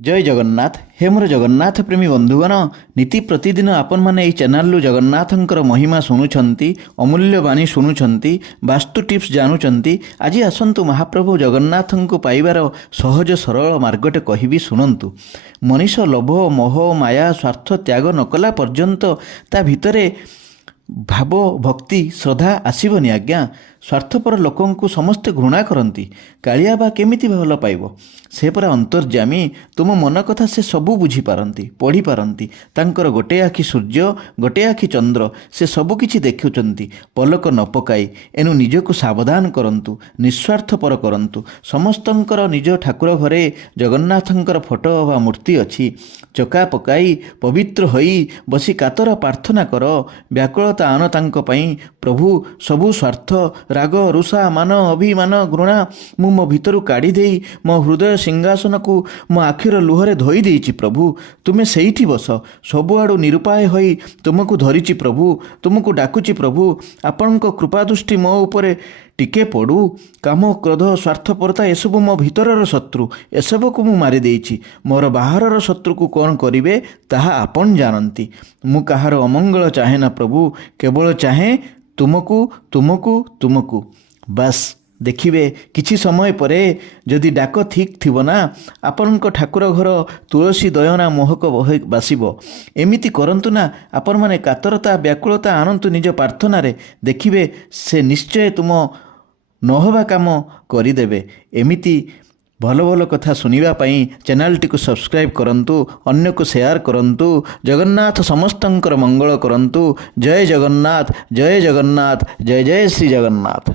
जय जगन्नाथ हे मोर जगन्नाथ प्रेमी बंधुगण नीति प्रतिदिन आपण मैंने यही चैनल जगन्नाथंकर महिमा शुणुंट अमूल्य बाणी शुणुंट वास्तु टिप्स जानुंट आज आसतु महाप्रभु जगन्नाथ को पाइबार सहज सरल मार्गटे कहबी शुणु। मनीष लोभ मोह माया स्वार्थ त्याग नकला पर्यंत ता भितरे भाव भक्ति श्रद्धा आसबनी आज्ञा। स्वार्थपर लोकंकु समस्ते घृणा करती कालिया बा केमिति भल पाइब से परा अंतर्जामी तुम मन कथा से सबू बुझीपारती पढ़ी पारती तांकर गोटे आखि सूर्य गोटे आखि चंद्र से सबुकिछि देखुचंती पलक न पकाई एनु निजको सावधान करंतु निस्वार्थपर करंतु। समस्तंकर निज ठाकुर घरे जगन्नाथंकर फोटो बा मूर्ति अछि चका पकाई पवित्र होई बसी कातर प्रार्थना कर व्याकुलता आन तांक पई प्रभु सबु स्वार्थ राग रुषा मान अभिमान घृणा मु मो भितरु काढ़ी देई मो हृदय सिंहासन को मो आखिर लुहरे धोई देइछि प्रभु तुमे सेठी बस सबुआड़ू निरुपाय होई तुमको धरिछि प्रभु तुमको डाकुछि प्रभु आपणक कृपा दृष्टि मो उपरे टिके पड़ू काम क्रोध स्वार्थपरता एसबू मो भितरर शत्रु एसबू मु मारी देइछि मोर बाहरर शत्रु को कौन करिवे ताहा आपण जानती मु काहार अमंगल चाहे ना प्रभु केवल चाहे तुमको तुमको तुमको बस देखिए किछि समय परे जदि डाक ठीक थिबो ना आपनक ठाकुर घर तुलसी दयना मोहक बासिबो एमिति करंतु ना आपण माने कातरता व्याकुलता आनंतु निज प्रार्थना रे देखिए से निश्चय तुम नहबा काम करिदेबे। एमिति भल भल कथा सुनिबा पई चैनल टी को सब्सक्राइब करंतु अन्य को शेयर करंतु जगन्नाथ समस्तंकर मंगल करंतु। जय जगन्नाथ जय जगन्नाथ जय जय श्री जगन्नाथ।